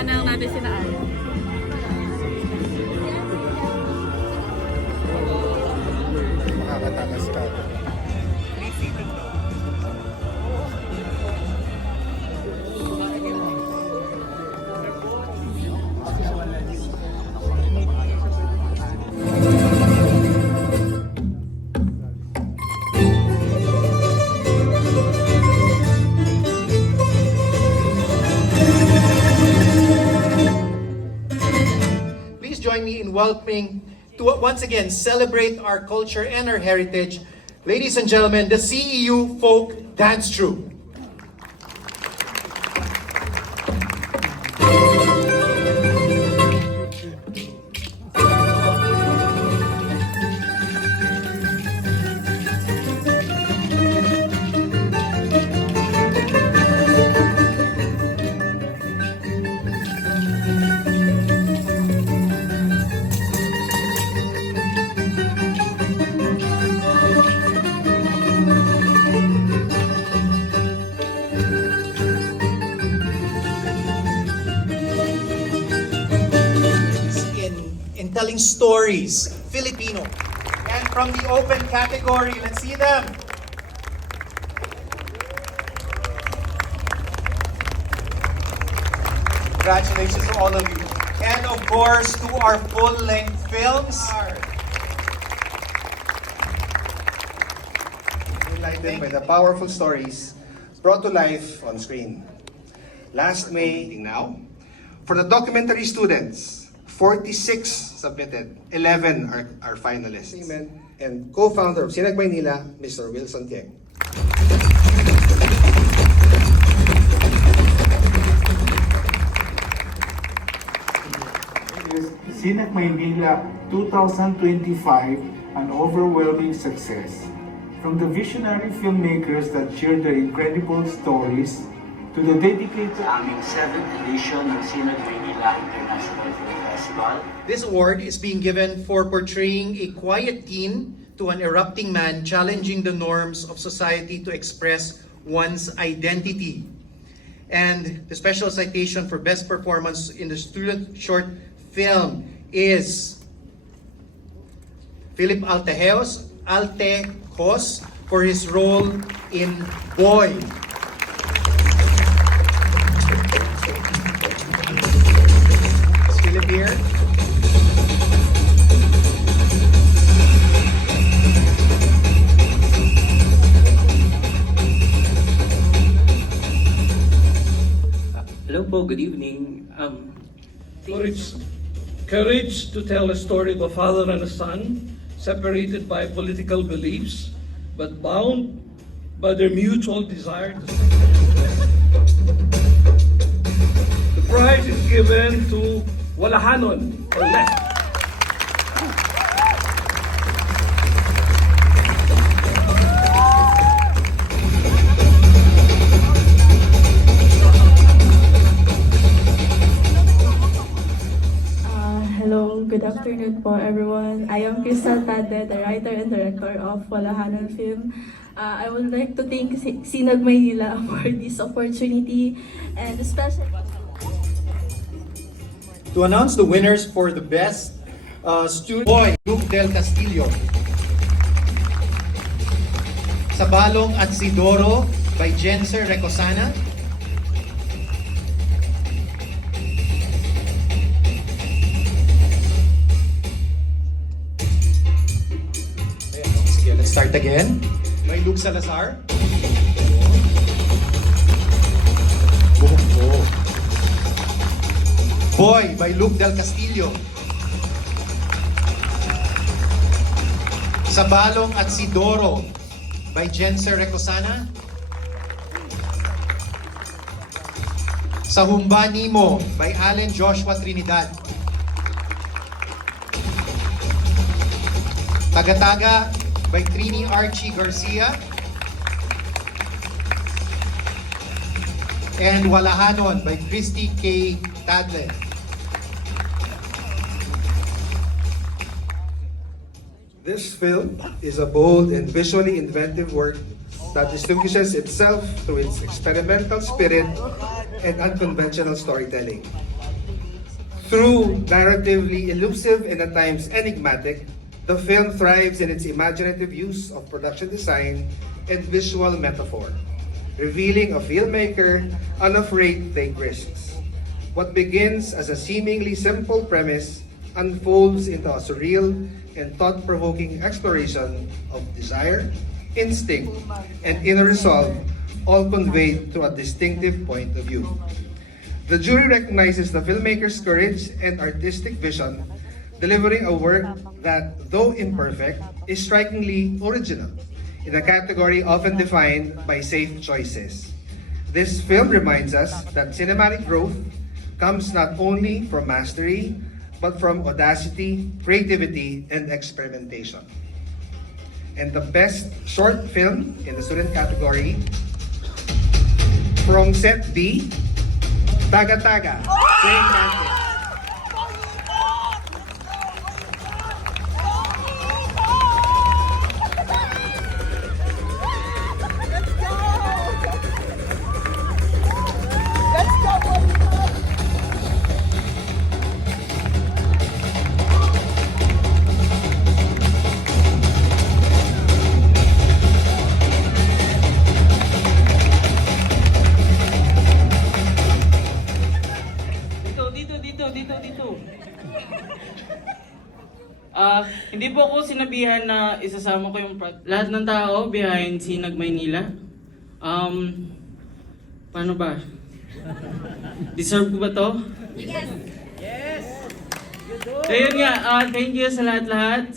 Manang natin sinaan. Makakatakas ka. Please join me in welcoming to once again celebrate our culture and our heritage. Ladies and gentlemen, the CEU Folk Dance Troupe. In telling stories, Filipino. And from the open category, let's see them. Congratulations to all of you. And of course, to our full-length films. Enlightened by the powerful stories brought to life on screen. Last May, now, for the documentary students, 46 submitted, 11 are finalists. And co-founder of Sinag Maynila, Mr. Wilson Tieng. Sinag Maynila 2025, an overwhelming success. From the visionary filmmakers that share their incredible stories to the dedicated aming 7th edition ng Sinag Maynila International Film Festival. This award is being given for portraying a quiet teen to an erupting man challenging the norms of society to express one's identity. And the special citation for best performance in the student short film is Philip Altejos for his role in Boy. Is Philip here? Hello po, good evening. Courage to tell a story of a father and a son, separated by political beliefs, but bound by their mutual desire to stay. The prize is given to Walahanon, or left. Hello, good afternoon po everyone. I am Crystal Tade, the writer and director of Walahanon Film. I would like to thank Sinag Maynila for this opportunity and especially To announce the winners for the best student Boy, Luke Del Castillo. Sabalong at Sidoro by Jenser Recosana. Sige, let's start again. By Luke Salazar. Buhok. Boy by Luke Del Castillo. Sabalong at Sidoro by Jenser Recosana. Sahumba Nimo by Allen Joshua Trinidad. Taga-Taga by Trini Archie Garcia. And Walahanon by Christy K. Tadle. This film is a bold and visually inventive work that distinguishes itself through its experimental spirit and unconventional storytelling. Through narratively elusive and at times enigmatic, the film thrives in its imaginative use of production design and visual metaphor, revealing a filmmaker unafraid to take risks. What begins as a seemingly simple premise unfolds into a surreal and thought-provoking exploration of desire, instinct, and inner resolve, all conveyed through a distinctive point of view. The jury recognizes the filmmaker's courage and artistic vision, delivering a work that, though imperfect, is strikingly original, in a category often defined by safe choices. This film reminds us that cinematic growth comes not only from mastery, but from audacity, creativity, and experimentation. And the best short film in the student category, from Set B, Taga Taga, Praying Mantis. Dito. Hindi po ako sinabihan na isasama ko yung lahat ng tao behind Sinag Maynila. Paano ba? Deserve ko ba to? Yes! So yun nga, thank you sa lahat-lahat.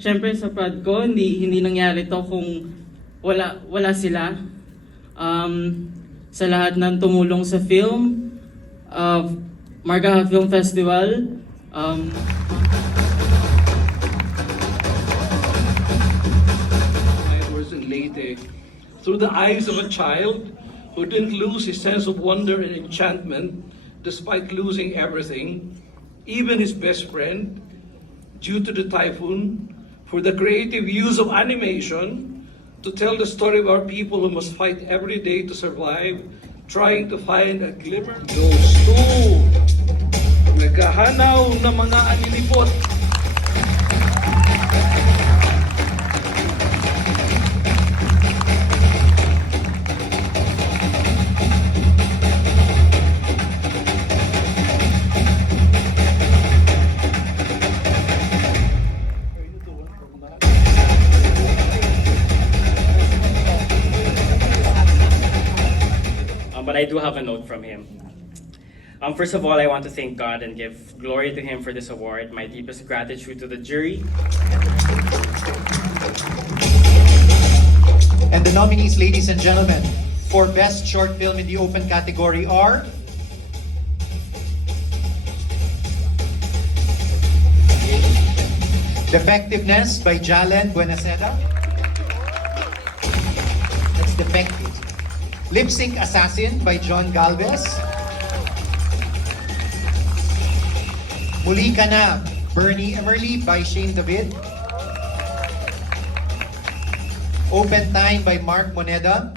Syempre sa prod ko, hindi nangyari to kung wala sila. Sa lahat ng tumulong sa film, Marga Film Festival. Was in Leyte through the eyes of a child who didn't lose his sense of wonder and enchantment despite losing everything, even his best friend, due to the typhoon, for the creative use of animation to tell the story of our people who must fight every day to survive, trying to find a glimmer. Those two, naghahanaw ng mga aninipot. But I do have a note from him. First of all, I want to thank God and give glory to Him for this award. My deepest gratitude to the jury. And the nominees, ladies and gentlemen, for Best Short Film in the open category are Defectiveness by Jalen Buenaseda. That's Defective. Lip Sync Assassin by John Galvez. Muli Ka Na, Bernie Emerly by Shane David. Open Time by Mark Moneda.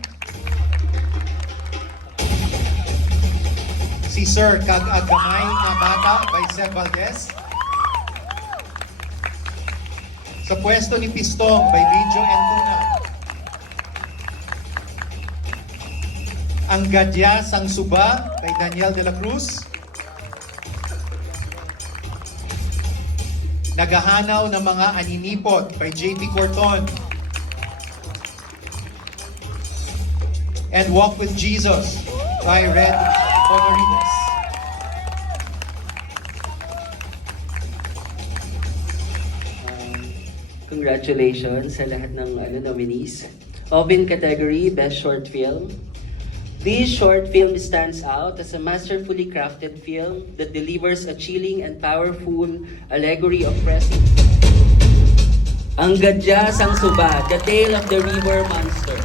Si Sir Kag-Agamay na Bata by Seb Valdez. Sa Pwesto ni Pistong by Benjo Antuna. Ang Gadya Sang Suba by Daniel de la Cruz. Naghahanaw ng mga aninipot by JP Corton. And Walk with Jesus by Red Honorides. Congratulations sa lahat ng nominees. Open category, Best Short Film. This short film stands out as a masterfully crafted film that delivers a chilling and powerful allegory of pressing. Ang Gadya Sang Suba, The Tale of the River Monster.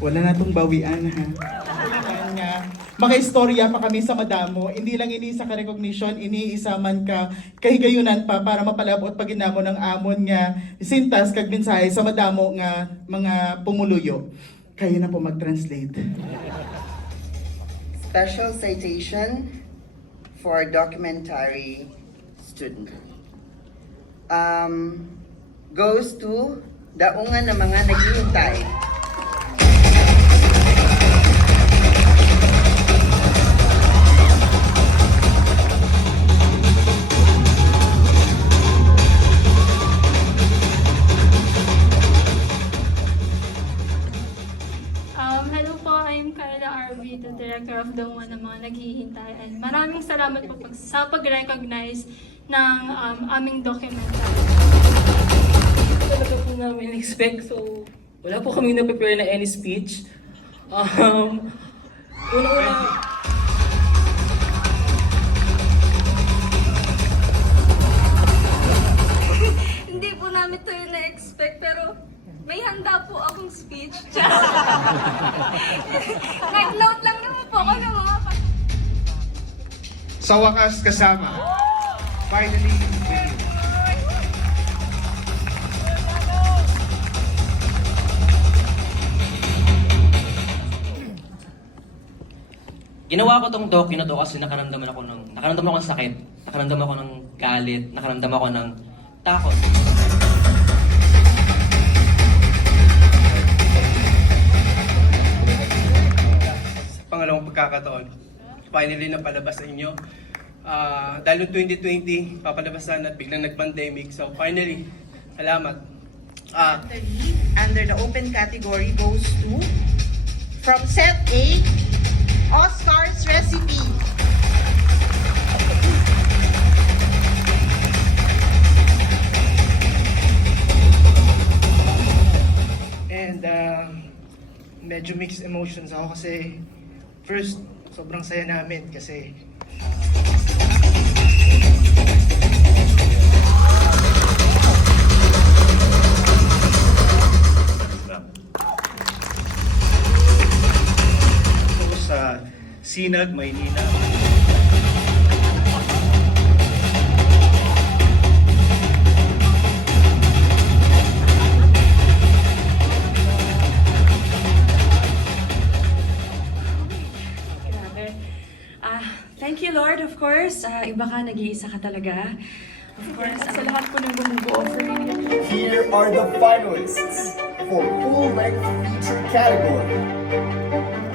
Wala na itong bawian ha. Kanya, makaistorya pa kami sa madamo. Hindi lang ini sa ka-recognition, ini isa man ka kahigayunan pa para mapalabot paginamo ng amon nga sintas kag mensahe sa madamo nga mga pumuluyo. Kayo na po mag-translate. Special citation for documentary student. Goes to daungan ng mga naghihintay. Hello po, I'm Carla RV, the director of Daungan ng mga naghihintay. And maraming salamat po sa pag-recognize ng aming documentary. Talaga po namin expect, so wala po kami na-prepare na any speech. Una-una, Hindi po namin ito yung na-expect, pero may handa po akong speech. Nag-note lang naman po ako ng mga Sa wakas kasama. Finally, with you. Ginawa ko tong docu na to kasi nakaramdaman ako ng sakit, nakaramdam ako ng galit, nakaramdam ako ng takot. Sa pangalawang pagkakataon, finally napalabas sa inyo. Dahil noong 2020, papalabas na at biglang nag-pandemic. So finally, salamat. The lead under the open category goes to, from set A, Oscar's Recipe. And medyo mixed emotions ako kasi first, sobrang saya namin kasi Sa Sinag, Maynila. thank you Lord, of course. Iba ka, nag-iisa ka talaga. Of course, sa lahat po ng bumubuo for me. Here are the finalists for full-length feature category.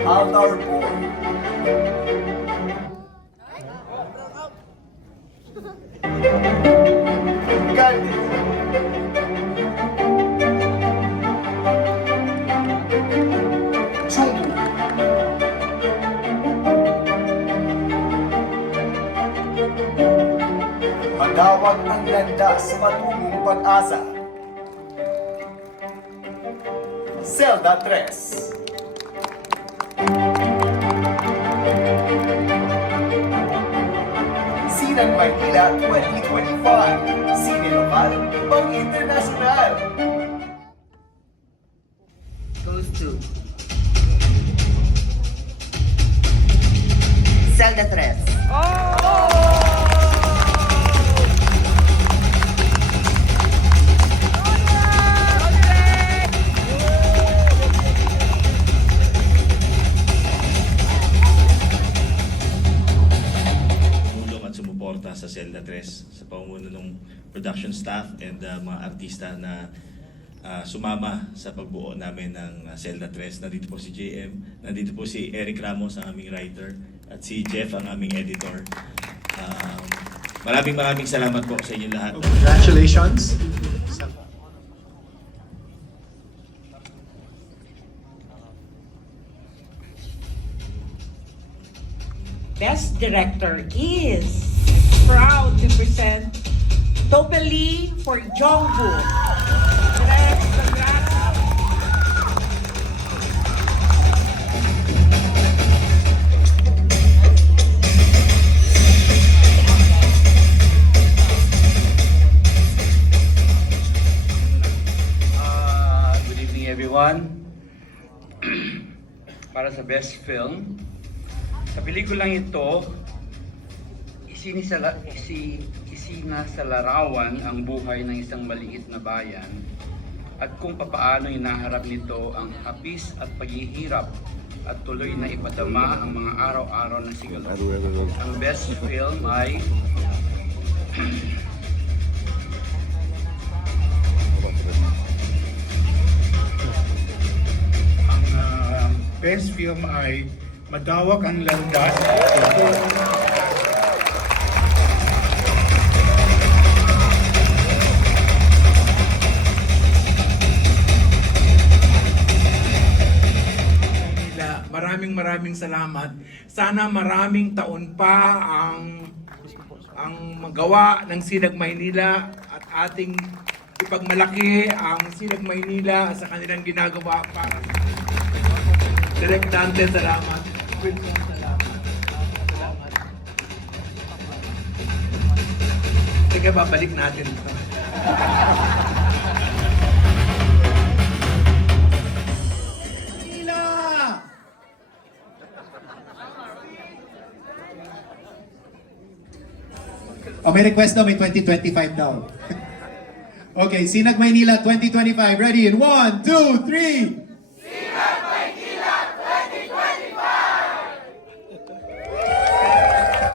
Altar Boy. Gandhi. Chungu. Madawag ang landas sa matubong pag-asa. Zelda 3. Sinag Maynila 2025. Sine lokal, pang internasyonal. Goes to Zelda 3. sa Zelda 3 sa pamumuno ng production staff and mga artista na sumama sa pagbuo namin ng Zelda 3. Nandito po si JM, nandito po si Eric Ramos, ang aming writer, at si Jeff, ang aming editor. Maraming salamat po sa inyong lahat. Congratulations. Best Director is proud to present Topeli for Jongbu. Good evening everyone. Para sa best film, Sa pelikulang ito, isinasalarawan ang buhay ng isang maliit na bayan at kung papaano inaharap nito ang hapis at paghihirap at tuloy na ipadama ang mga araw-araw na sigalo. Ang best film ay Best film ay Madawak ang Landas. Maraming salamat. Sana maraming taon pa ang magawa ng Sinag Maynila at ating ipagmalaki ang Sinag Maynila sa kanilang ginagawa para Direk Dante, salamat. Wilson, salamat. Salamat. Sige, babalik natin. Oh, may request daw, may 2025 daw. Okay, Sinag Maynila 2025. Ready in 1, 2, 3.